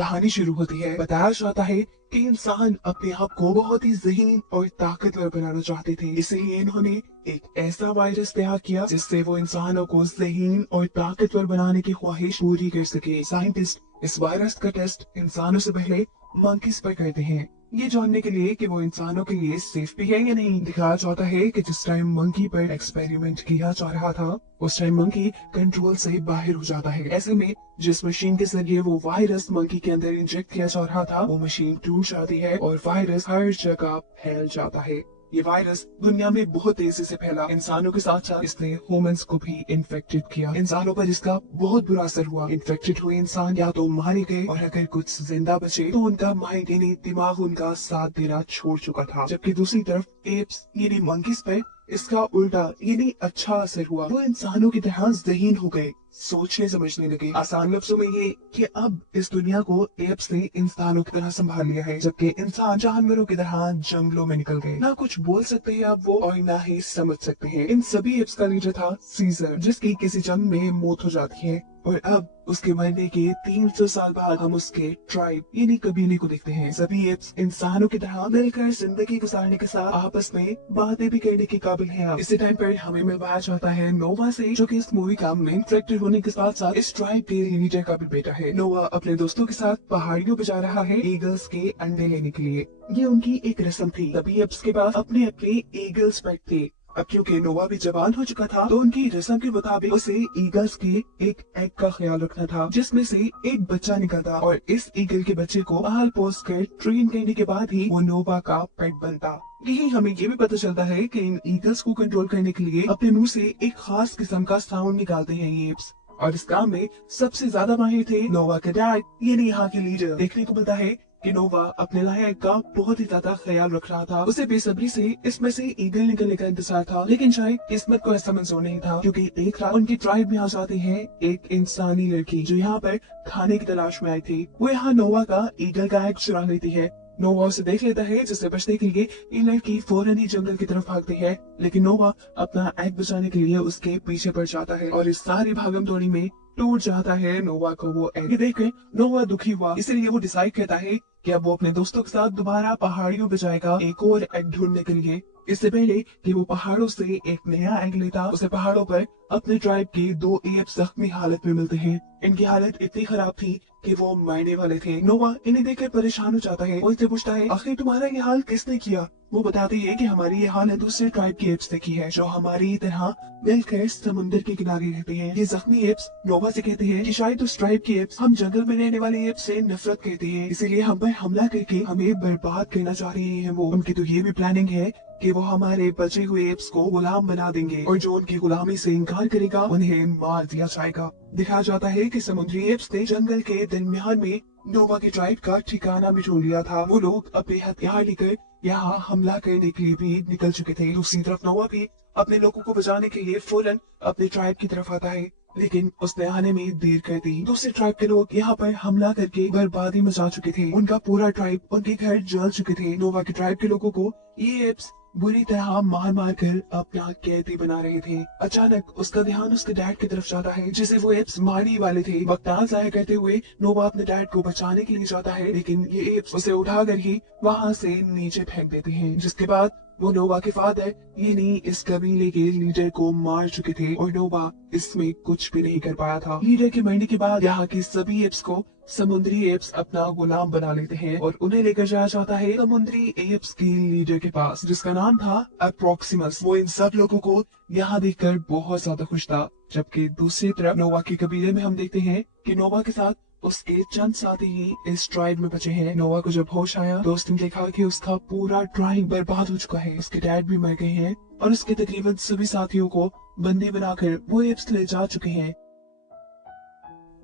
कहानी शुरू होती है। बताया जाता है कि इंसान अपने आप को बहुत ही ज़हीन और ताकतवर बनाना चाहते थे, इसलिए इन्होंने एक ऐसा वायरस तैयार किया जिससे वो इंसानों को ज़हीन और ताकतवर बनाने की ख्वाहिश पूरी कर सके। साइंटिस्ट इस वायरस का टेस्ट इंसानों से पहले मंकीज पर करते हैं, ये जानने के लिए कि वो इंसानों के लिए सेफ भी है या नहीं। दिखाया जाता है कि जिस टाइम मंकी पर एक्सपेरिमेंट किया जा रहा था, उस टाइम मंकी कंट्रोल से बाहर हो जाता है। ऐसे में जिस मशीन के जरिए वो वायरस मंकी के अंदर इंजेक्ट किया जा रहा था, वो मशीन टूट जाती है और वायरस हर जगह फैल जाता है। ये वायरस दुनिया में बहुत तेजी से फैला। इंसानों के साथ साथ इसने ह्यूमंस को भी इन्फेक्टेड किया। इंसानों पर इसका बहुत बुरा असर हुआ। इन्फेक्टेड हुए इंसान या तो मारे गए और अगर कुछ जिंदा बचे तो उनका माइंड यानी दिमाग उनका साथ देना छोड़ चुका था। जबकि दूसरी तरफ एप्स यानी मंकीज पर इसका उल्टा यानी अच्छा असर हुआ। वो इंसानों की तरह ज़हीन हो गए, सोचने समझने लगे। आसान लफ्जों में ये कि अब इस दुनिया को एप्स ने इंसानों की तरह संभाल लिया है, जबकि इंसान जानवरों की तरह जंगलों में निकल गए। ना कुछ बोल सकते हैं अब वो और ना ही समझ सकते हैं। इन सभी एप्स का लीडर था सीजर, जिसकी किसी जंग में मौत हो जाती है और अब उसके मरने के 300 साल बाद हम उसके ट्राइब यानी कबीले को देखते हैं। सभी एप्स इंसानों की तरह मिलकर जिंदगी गुजारने के साथ आपस में बातें भी करने के काबिल हैं। इसी टाइम पर हमें मिलवाया जाता है नोवा से, जो कि इस मूवी का मेन कैरेक्टर होने के साथ साथ इस ट्राइब के लीडर का भी बेटा है। नोवा अपने दोस्तों के साथ पहाड़ियों पे जा रहा है ईगल्स के अंडे लेने के लिए। ये उनकी एक रस्म थी। सभी एप्स के पास अपने अपने ईगल्स पेट थे। अब क्योंकि नोवा भी जवान हो चुका था, तो उनकी रस्म के मुताबिक उसे ईगल्स के एक एग का ख्याल रखना था, जिसमें से एक बच्चा निकलता और इस ईगल के बच्चे को पाल पोस कर ट्रेन करने के बाद ही वो नोवा का पेट बनता। यही हमें ये भी पता चलता है कि इन ईगल्स को कंट्रोल करने के लिए अपने मुंह से एक खास किस्म का साउंड निकालते हैं ये एप्स, और इस काम में सबसे ज्यादा माहिर थे नोवा के डैड यानी यहाँ के लीडर। देखने को मिलता है कि नोवा अपने लायक का बहुत ही ज्यादा ख्याल रख रहा था। उसे बेसब्री से इसमें से ईगल निकलने का इंतजार था, लेकिन शायद किस्मत को ऐसा मंजूर नहीं था, क्योंकि एक रात उनकी ट्राइब में आ जाती है एक इंसानी लड़की जो यहाँ पर खाने की तलाश में आई थी। वो यहाँ नोवा का ईगल का एग चुरा लेती है। नोवा उसे देख लेता है, जिससे बचने के लिए ये लड़की फौरन ही जंगल की तरफ भागती है, लेकिन नोवा अपना एग बचाने के लिए उसके पीछे पड़ जाता है और इस सारी भागम दौड़ी में टूट जाता है नोवा को वो एग। देखकर नोवा दुखी हुआ, इसलिए वो डिसाइड करता है कि अब वो अपने दोस्तों के साथ दोबारा पहाड़ियों पे जाएगा एक और एग ढूंढने के लिए। इससे पहले कि वो पहाड़ों से एक नया एग लेता, उसे पहाड़ों पर अपने ट्राइब के 2 एप्स जख्मी हालत में मिलते हैं। इनकी हालत इतनी खराब थी कि वो मरने वाले थे। नोवा इन्हें देखकर परेशान हो जाता है और इनसे पूछता है, आखिर तुम्हारा ये हाल किसने किया? वो बताते हैं कि हमारी ये हालत दूसरे ट्राइब की एप्स ने की है, जो हमारी तरह मिलकर समुद्र के किनारे रहते हैं। ये जख्मी एप्स नोवा से कहते हैं कि शायद उस ट्राइब की एप्स हम जंगल में रहने वाले एप्स से नफरत करती है, इसीलिए हम पर हमला करके हमें बर्बाद करना चाह रहे हैं। वो उनकी तो ये भी प्लानिंग है कि वो हमारे बचे हुए एप्स को गुलाम बना देंगे और जो उनकी गुलामी से इनकार करेगा उन्हें मार दिया जाएगा। दिखाया जाता है कि समुद्री एप्स ने जंगल के दरमियान में नोवा की ट्राइब का ठिकाना भी ढूंढ लिया था। वो लोग अपने हथियार लेकर यहाँ हमला करने के लिए भी निकल चुके थे। दूसरी तरफ नोवा भी अपने लोगों को बचाने के लिए फौरन अपने ट्राइब की तरफ आता है, लेकिन उसने आने में देर कर दी। दूसरे ट्राइब के लोग यहाँ पर हमला करके बर्बादी मचा चुके थे। उनका पूरा ट्राइब उनके घर जल चुके थे। नोवा के ट्राइब के लोगों को ये एप्स बुरी तरह मार मार कर अपना कैदी बना रहे थे। अचानक उसका ध्यान उसके डैड की तरफ जाता है, जिसे वो एप्स मारने वाले थे। वक्त जाया करते हुए नोवा अपने डैड को बचाने के लिए जाता है, लेकिन ये एप्स उसे उठाकर ही वहाँ से नीचे फेंक देते हैं, जिसके बाद वो नोवा के फादर यानी इस कबीले के लीडर को मार चुके थे और नोवा इसमें कुछ भी नहीं कर पाया था। लीडर के मरने के बाद यहाँ के सभी एप्स को समुद्री एप्स अपना गुलाम बना लेते हैं और उन्हें लेकर जाया जाता है समुद्री एप्स के लीडर के पास, जिसका नाम था अप्रोक्सिमस। वो इन सब लोगों को यहाँ देखकर बहुत ज्यादा खुश था। जबकि दूसरी तरफ नोवा के कबीले में हम देखते हैं कि नोवा के साथ उसके चंद साथी ही इस ट्राइब में बचे हैं। नोवा को जब होश आया तो उसने देखा कि उसका पूरा ट्राइब बर्बाद हो चुका है। उसके डैड भी मर गए हैं और उसके तकरीबन सभी साथियों को बंदी बनाकर वो एप्स ले जा चुके हैं।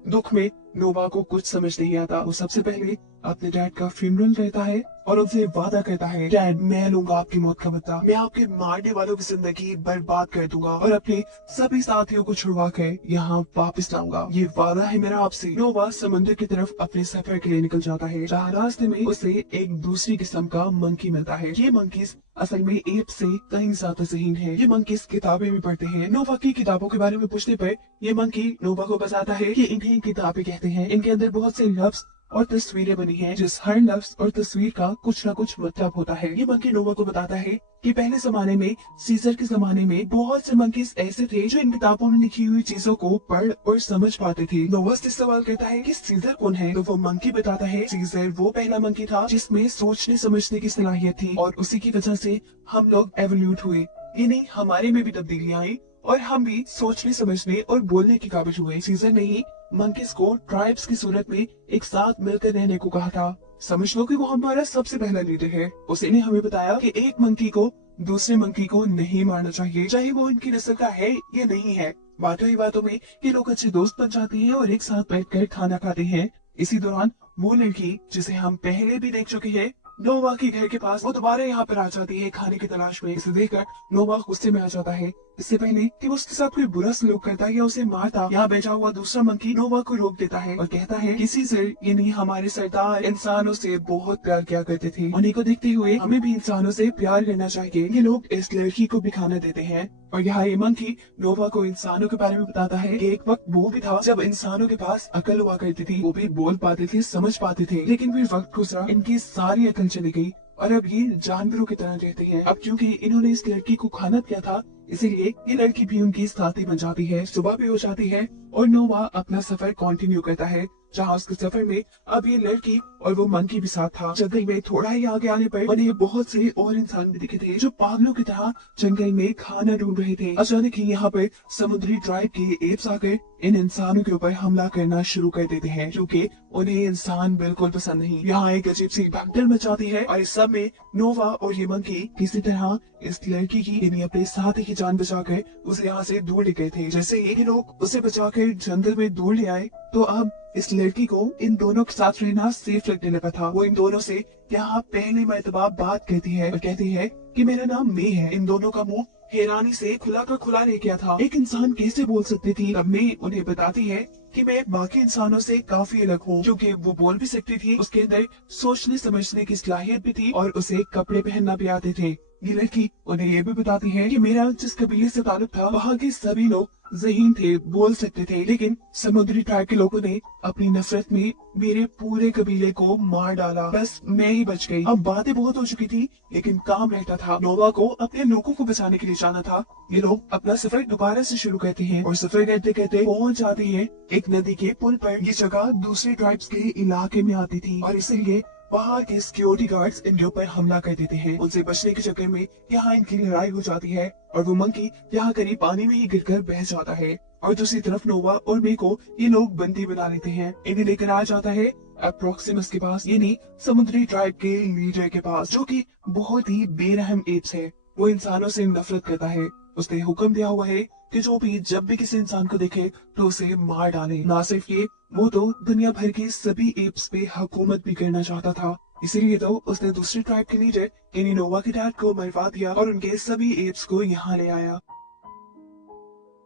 दुख में नोवा को कुछ समझ नहीं आता। वो सबसे पहले अपने डैड का फ्यूनरल करता है और उनसे वादा करता है, डैड मैं लूंगा आपकी मौत का बदला, मैं आपके मारने वालों की जिंदगी बर्बाद कर दूंगा और अपने सभी साथियों को छुड़वा कर यहाँ वापस लाऊंगा। ये वादा है मेरा आपसे। नोवा समुद्र की तरफ अपने सफर के लिए निकल जाता है, जहाँ रास्ते में उसे एक दूसरी किस्म का मंकी मिलता है। ये मंकीज असल में एप से कहीं ज्यादा ज़हीन है। ये मंकीज किताबें भी पढ़ते हैं। नोवा की किताबों के बारे में पूछने पर ये मंकी नोवा को बताता है कि इन्हें किताबें कहते हैं, इनके अंदर बहुत से लफ्ज और तस्वीरें बनी हैं, जिस हर लफ्ज और तस्वीर का कुछ न कुछ मतलब होता है। ये मंकी नोवा को बताता है कि पहले जमाने में, सीजर के जमाने में, बहुत से मंकीज ऐसे थे जो इन किताबों में लिखी हुई चीजों को पढ़ और समझ पाते थे। नोवा से सवाल करता है कि सीजर कौन है, तो वो मंकी बताता है सीजर वो पहला मंकी था जिसमें सोचने समझने की सलाहियत थी, और उसी की वजह से हम लोग एवोल्यूट हुए, यानी हमारे में भी तब्दीलियां आई और हम भी सोचने समझने और बोलने के काबिल हुए। सीजर ने ही मंकीज को ट्राइब्स की सूरत में एक साथ मिलकर रहने को कहा था। समझ लो कि वो हमारा सबसे पहला लीडर है। उसी ने हमें बताया कि एक मंकी को दूसरे मंकी को नहीं मारना चाहिए, चाहे वो इनकी नस्ल का है या नहीं है। बातों ही बातों में ये लोग अच्छे दोस्त बन जाते हैं और एक साथ बैठकर खाना खाते हैं। इसी दौरान वो लड़की, जिसे हम पहले भी देख चुके हैं, नोवा के घर के पास, वो दोबारा यहाँ पर आ जाती है खाने की तलाश में। इसे देखकर नोवा गुस्से में आ जाता है। इससे पहले कि वो उसके साथ कोई बुरा सलूक करता या उसे मारता, यहाँ बैठा हुआ दूसरा मंकी नोवा को रोक देता है और कहता है कि सीजर यानी हमारे सरदार इंसानों से बहुत प्यार किया करते थे। उन्हीं को देखते हुए हमें भी इंसानों से प्यार करना चाहिए। ये लोग इस लड़की को भी खाना देते हैं और यहाँ ये मंकी नोवा को इंसानों के बारे में बताता है कि एक वक्त वो भी था जब इंसानों के पास अकल हुआ करती थी, वो भी बोल पाते थे, समझ पाते थे, लेकिन फिर वक्त गुजरा, इनकी सारी अकल चली गई और अब ये जानवरों की तरह रहते हैं। अब क्योंकि इन्होंने इस लड़की को खाना दिया था, इसीलिए ये लड़की भी उनकी साथी बन जाती है। सुबह भी हो जाती है और नोवा अपना सफर कंटिन्यू करता है, जहाँ उसके सफर में अब ये लड़की और वो मंकी भी साथ था। जंगल में थोड़ा ही आगे आने पर उन्हें बहुत से और इंसान भी दिखे थे जो पागलों की तरह जंगल में खाना ढूंढ रहे थे। अचानक ही यहाँ पर समुद्री ट्राइब के एप्स आकर इन इंसानों के ऊपर हमला करना शुरू कर देते हैं, क्योंकि उन्हें इंसान बिल्कुल पसंद नहीं। यहाँ एक अजीब सी भगदड़ मचाती है और इस सब में नोवा और ये मंकी किसी तरह इस लड़की की यानी अपने साथी की जान बचाकर उसे यहाँ से दूर ले गए थे। जैसे ये लोग उसे बचाकर जंगल में दूर ले आए, तो अब इस लड़की को इन दोनों के साथ रहना सेफ लगने लगा था। वो इन दोनों से यहाँ पहली मर्तबा बात कहती है और कहती है कि मेरा नाम मे है। इन दोनों का मुंह हैरानी से खुला का खुला रह गया था। एक इंसान कैसे बोल सकती थी? तब मे उन्हें बताती है कि मैं बाकी इंसानों से काफी अलग हूँ, क्योंकि वो बोल भी सकती थी, उसके अंदर सोचने समझने की सलाहियत भी थी और उसे कपड़े पहनना भी आते थे। ये लड़की उन्हें ये भी बताती है कि मेरा जिस कबीले से ताल्लुक था, वहाँ के सभी लोग ज़हीन थे, बोल सकते थे, लेकिन समुद्री ट्राइब के लोगों ने अपनी नफरत में मेरे पूरे कबीले को मार डाला। बस मैं ही बच गई। अब बातें बहुत हो चुकी थी, लेकिन काम रहता था। नोवा को अपने लोगों को बचाने के लिए जाना था। ये लोग अपना सफर दोबारा से शुरू करते हैं और सफर करते करते पहुंच जाती है एक नदी के पुल पर। ये जगह दूसरे ट्राइब्स के इलाके में आती थी और इसीलिए वहाँ के सिक्योरिटी गार्ड्स इनके ऊपर हमला कर देते हैं। उनसे बचने के चक्कर में यहाँ इनकी लड़ाई हो जाती है और वो मंकी यहाँ करीब पानी में ही गिरकर बह जाता है। और दूसरी तरफ नोवा और मे को ये लोग बंदी बना लेते हैं। इन्हें लेकर आ जाता है अप्रोक्सिमस के पास, यानी समुद्री ट्राइब के लीडर के पास, जो कि बहुत ही बेरहम एप्स है। वो इंसानों से नफरत करता है। उसने हुक्म दिया हुआ है कि जो भी जब भी किसी इंसान को देखे तो उसे मार डाले। ना सिर्फ ये, वो तो दुनिया भर के सभी एप्स पे हुकूमत भी करना चाहता था। इसीलिए तो उसने दूसरी ट्राइब के लीडर यानी नोवा के डैड को मरवा दिया और उनके सभी एप्स को यहाँ ले आया।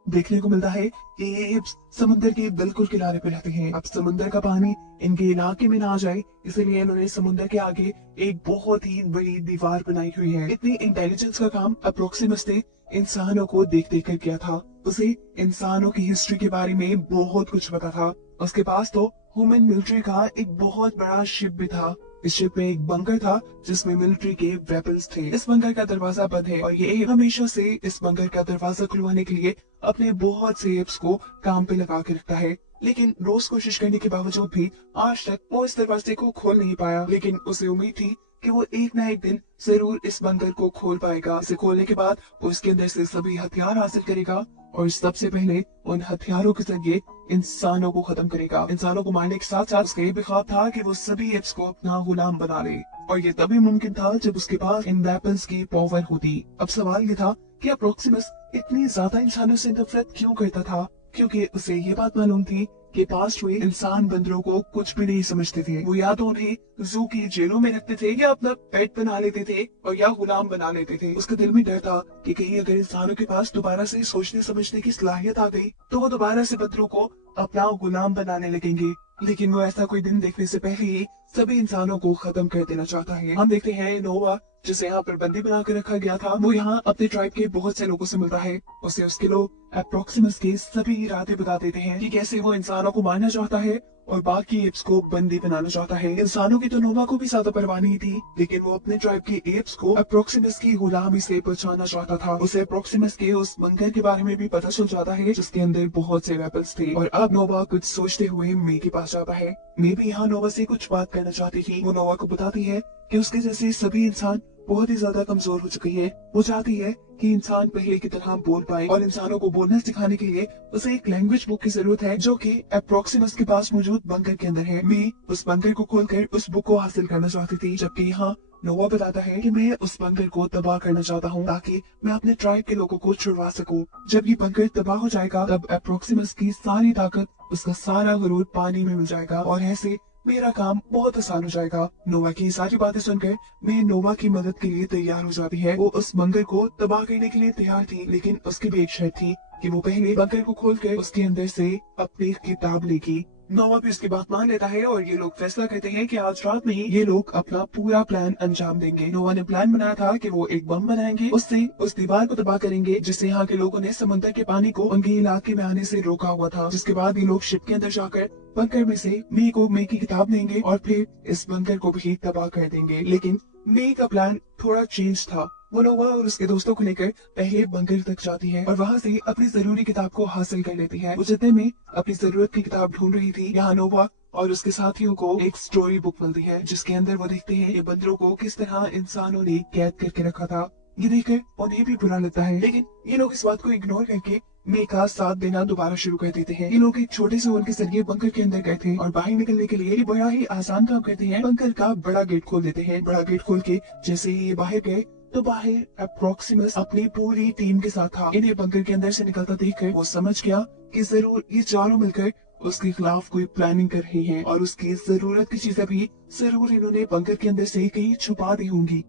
देखने को मिलता है कि ये एप्स समुद्र के बिल्कुल किनारे पे रहते हैं। अब समुद्र का पानी इनके इलाके में ना आ जाए, इसलिए इन्होंने समुद्र के आगे एक बहुत ही बड़ी दीवार बनाई हुई है। इतनी इंटेलिजेंस का काम अप्रोक्सिमस ने इंसानों को देख देख कर किया था। उसे इंसानों की हिस्ट्री के बारे में बहुत कुछ पता था। उसके पास तो ह्यूमन मिलिट्री का एक बहुत बड़ा शिप भी था। इस शिप में एक बंकर था जिसमें मिलिट्री के वेपन्स थे। इस बंकर का दरवाजा बंद है और ये हमेशा से इस बंकर का दरवाजा खुलवाने के लिए अपने बहुत से एप्स को काम पे लगा के रखता है। लेकिन रोज कोशिश करने के बावजूद भी आज तक वो इस दरवाजे को खोल नहीं पाया। लेकिन उसे उम्मीद थी कि वो एक ना एक दिन जरूर इस बंकर को खोल पाएगा। इसे खोलने के बाद वो इसके अंदर से सभी हथियार हासिल करेगा और सबसे पहले उन हथियारों के जरिए इंसानों को खत्म करेगा। इंसानों को मारने के साथ साथ उसका ये भी ख्वाब था कि वो सभी एप्स को अपना गुलाम बना ले, और ये तभी मुमकिन था जब उसके पास इन वेपन्स की पावर होती। अब सवाल ये था कि अप्रोक्सिमस इतनी ज्यादा इंसानों से नफरत क्यों करता था? क्योंकि उसे ये बात मालूम थी कि पास्ट में इंसान बंदरों को कुछ भी नहीं समझते थे। वो या तो उन्हें जू की जेलों में रखते थे या अपना पेट बना लेते थे और या गुलाम बना लेते थे। उसके दिल में डर था कि कहीं अगर इंसानों के पास दोबारा से सोचने समझने की सलाहियत आ गई तो वो दोबारा से बंदरों को अपना गुलाम बनाने लगेंगे। लेकिन वो ऐसा कोई दिन देखने से पहले ही सभी इंसानों को खत्म कर देना चाहता है। हम देखते हैं नोवा, जिसे यहाँ पर बंदी बना के रखा गया था, वो यहाँ अपने ट्राइब के बहुत से लोगों से मिलता है। उसे उसके लोग अप्रोक्सिमस के सभी इरादे बता देते हैं कि कैसे वो इंसानों को मारना चाहता है और बाकी एप्स को बंदी बनाना चाहता है। इंसानों की तो नोवा को भी ज्यादा परवाह नहीं थी, लेकिन वो अपने ट्राइब के एप्स को अप्रोक्सिमस की गुलामी से बचाना चाहता था। उसे अप्रोक्सिमस के उस बंकर के बारे में भी पता चल जाता है जिसके अंदर बहुत से वेपन्स थे। और अब नोवा कुछ सोचते हुए मे के पास जाता है। मे भी यहाँ नोवा से कुछ बात करना चाहती थी। वो नोवा को बताती है कि उसके जैसे सभी इंसान बहुत ही ज्यादा कमजोर हो चुके हैं। वो चाहती है कि इंसान पहले की तरह बोल पाए, और इंसानों को बोलना सिखाने के लिए उसे एक लैंग्वेज बुक की जरूरत है जो कि अप्रोक्सिमस के पास मौजूद बंकर के अंदर है। मैं उस बंकर को खोलकर उस बुक को हासिल करना चाहती थी, जबकि यहाँ नोवा बताता है कि मैं उस बंकर को तबाह करना चाहता हूँ ताकि मैं अपने ट्राइब के लोगों को छुड़वा सकूं। जब ये बंकर तबाह हो जाएगा तब अप्रोक्सिमस की सारी ताकत, उसका सारा गुरूर पानी में मिल जाएगा और ऐसे मेरा काम बहुत आसान हो जाएगा। नोवा की सारी बातें सुनकर मैं नोवा की मदद के लिए तैयार हो जाती है। वो उस बंकर को तबाह करने के लिए तैयार थी, लेकिन उसकी भी एक शर्त थी कि वो पहले बंकर को खोलकर उसके अंदर से अपनी किताब लेगी। नोवा भी उसकी बात मान लेता है और ये लोग फैसला करते हैं कि आज रात में ही ये लोग अपना पूरा प्लान अंजाम देंगे। नोवा ने प्लान बनाया था कि वो एक बम बनाएंगे, उससे उस दीवार को तबाह करेंगे जिससे यहाँ के लोगों ने समुद्र के पानी को उनके इलाके में आने से रोका हुआ था। जिसके बाद ये लोग शिप के अंदर जाकर बंकर में से मे की किताब लेंगे और फिर इस बंकर को भी तबाह कर देंगे। लेकिन मे का प्लान थोड़ा चेंज था। वो नोवा और उसके दोस्तों को लेकर पहले बंकर तक जाती है और वहाँ से अपनी जरूरी किताब को हासिल कर लेती है। वो जितने में अपनी जरूरत की किताब ढूंढ रही थी, यहाँ नोवा और उसके साथियों को एक स्टोरी बुक मिलती है जिसके अंदर वो देखते हैं ये बंदरों को किस तरह इंसानों ने कैद करके रखा था। ये देखकर उन्हें भी बुरा लगता है, लेकिन ये लोग इस बात को इग्नोर करके मे का साथ देना दोबारा शुरू कर देते हैं। ये लोग एक छोटे से होल के जरिए बंकर के अंदर गए थे और बाहर निकलने के लिए ये बड़ा ही आसान काम करते हैं। बंकर का बड़ा गेट खोल देते हैं। बड़ा गेट खोल के जैसे ही ये बाहर गए तो बाहर अप्रोक्सिमस अपनी पूरी टीम के साथ था। इन्हें बंकर के अंदर से निकलता देखकर वो समझ गया कि जरूर ये चारों मिलकर उसके खिलाफ कोई प्लानिंग कर रही है और उसकी जरूरत की चीजें भी जरूर इन्होंने बंकर के अंदर से कहीं छुपा दी होंगी।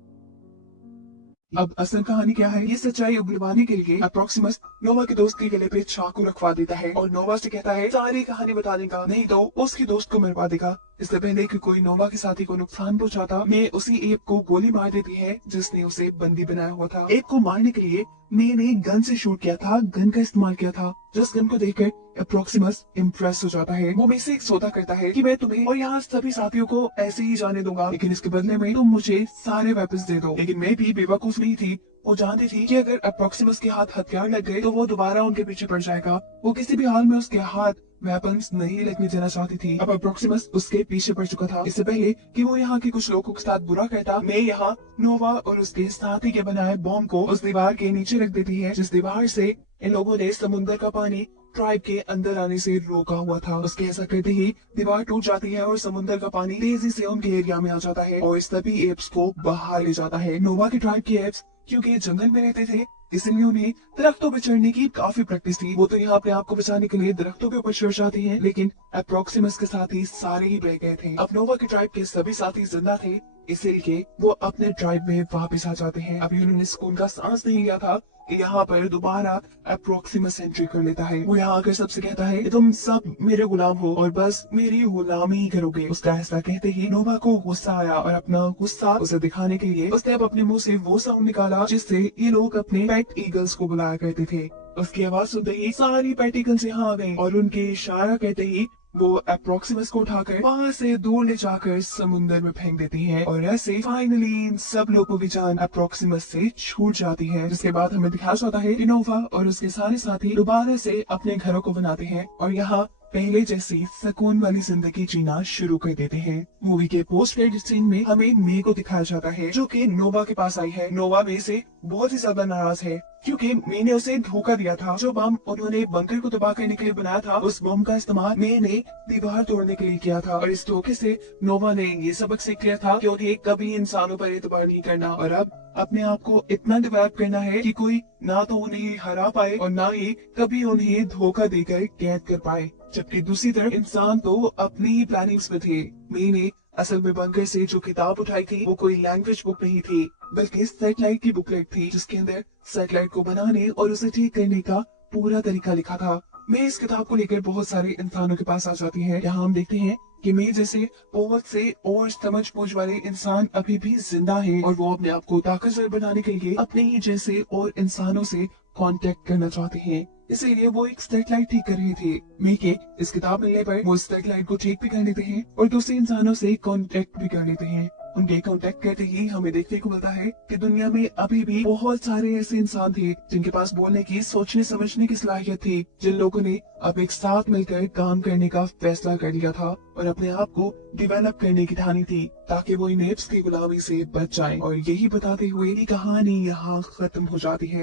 अब असल कहानी क्या है, ये सच्चाई उगलवाने के लिए अप्रोक्सिमस नोवा के दोस्त के गले पे चाकू रखवा देता है और नोवा से कहता है सारी कहानी बताने का, नहीं तो उसकी दोस्त को मरवा देगा। इससे पहले कि कोई नोवा के साथी को नुकसान पहुंचाता, मैं उसी एप को गोली मार देती है जिसने उसे बंदी बनाया हुआ था। एप को मारने के लिए मैंने गन से शूट किया था, गन का इस्तेमाल किया था। जिस गन को देखकर अप्रोक्सिमस इम्प्रेस हो जाता है। वो मुझसे एक सौदा करता है कि मैं तुम्हें और यहाँ सभी साथियों को ऐसे ही जाने दूंगा, लेकिन इसके बदले में तुम मुझे सारे वेपन्स दे दो। लेकिन मैं भी बेवकूफ नहीं थी, वो जानती थी कि अगर अप्रोक्सिमस के हाथ हथियार लग गए तो वो दोबारा उनके पीछे पड़ जाएगा। वो किसी भी हाल में उसके हाथ वेपन्स नहीं लगने देना चाहती थी। अब अप्रोक्सिमस उसके पीछे पड़ चुका था। इससे पहले कि वो यहाँ के कुछ लोगों के साथ बुरा कहता, मैं यहाँ नोवा और उसके साथी के बनाए बॉम्ब को उस दीवार के नीचे रख देती है जिस दीवार से इन लोगों ने समुद्र का पानी ट्राइब के अंदर आने से रोका हुआ था। उसके ऐसा करते ही दीवार टूट जाती है और समुद्र का पानी तेजी से उनके एरिया में आ जाता है और इस सभी एप्स को बाहर ले जाता है। नोवा के ट्राइब के एप्स क्योंकि जंगल में रहते थे इसलिए उन्हें दरख्तों पर चढ़ने की काफी प्रैक्टिस थी। वो तो यहाँ अपने आप को बचाने के लिए दरख्तों के ऊपर चढ़ जाते हैं, लेकिन अप्रोक्सिमस के साथी सारे ही बह गए थे। अब नोवा के ट्राइब के सभी साथी जिंदा थे, इसीलिए वो अपने ट्राइब में वापस आ जाते हैं। अभी उन्होंने सुकून का सांस नहीं लिया था कि यहाँ पर दोबारा अप्रोक्सिमस एंट्री कर लेता है। वो यहाँ आकर सबसे कहता है कि तुम सब मेरे गुलाम हो और बस मेरी गुलामी ही करोगे। उसका ऐसा कहते ही नोवा को गुस्सा आया और अपना गुस्सा उसे दिखाने के लिए उसने अब अपने मुंह से वो साउंड निकाला जिससे ये लोग अपने पेट ईगल्स को बुलाया करते थे। उसकी आवाज सुनते ही सारी पेट ईगल्स यहाँ आ गई और उनके इशारा कहते ही वो अप्रोक्सिमस को उठाकर वहाँ से दूर ले जाकर समुद्र में फेंक देती है और ऐसे फाइनली इन सब लोगों की जान अप्रोक्सिमस से छूट जाती है। जिसके बाद हमें दिखाया जाता है कि नोवा और उसके सारे साथी दोबारा से अपने घरों को बनाते हैं और यहाँ पहले जैसी सुकून वाली जिंदगी जीना शुरू कर देते हैं। मूवी के पोस्ट क्रेडिट सीन में हमें मे को दिखाया जाता है जो कि नोवा के पास आई है। नोवा मे से बहुत ही ज्यादा नाराज है क्योंकि मैंने उसे धोखा दिया था। जो बम उन्होंने बंकर को तबाह करने के लिए बनाया था, उस बम का इस्तेमाल मैंने दीवार तोड़ने के लिए किया था और इस धोखे से नोवा ने ये सबक सीख लिया था कि उन्हें कभी इंसानों पर एतबार नहीं करना और अब अपने आप को इतना डेवलप करना है कि कोई ना तो उन्हें हरा पाए और ना ही कभी उन्हें धोखा देकर कैद कर पाए। जबकि दूसरी तरफ इंसान तो अपनी ही प्लानिंग्स में थे। मैंने असल में बंकर से जो किताब उठाई थी वो कोई लैंग्वेज बुक नहीं थी बल्कि सैटेलाइट की बुकलेट थी जिसके अंदर सैटेलाइट को बनाने और उसे ठीक करने का पूरा तरीका लिखा था। मैं इस किताब को लेकर बहुत सारे इंसानों के पास आ जाती है। यहाँ हम देखते हैं कि मैं जैसे बहुत से और समझ बूझ वाले इंसान अभी भी जिंदा हैं और वो अपने आप को ताकतवर बनाने के लिए अपने ही जैसे और इंसानों से कांटेक्ट करना चाहते हैं। इसीलिए वो एक स्टेटलाइट ठीक कर रहे थे। मीके इस किताब मिलने पर वो स्टेटलाइट को ठीक भी कर लेते हैं और दूसरे इंसानों से कांटेक्ट भी कर लेते हैं। उनके कांटेक्ट करते ही हमें देखने को मिलता है कि दुनिया में अभी भी बहुत सारे ऐसे इंसान थे जिनके पास बोलने की, सोचने समझने की सलाहियत थी, जिन लोगों ने अब एक साथ मिलकर काम करने का फैसला कर लिया था और अपने आप को डेवलप करने की ठानी थी ताकि वो इन एप्स की गुलामी से बच जाएं। और यही बताते हुए ये कहानी यहाँ खत्म हो जाती है।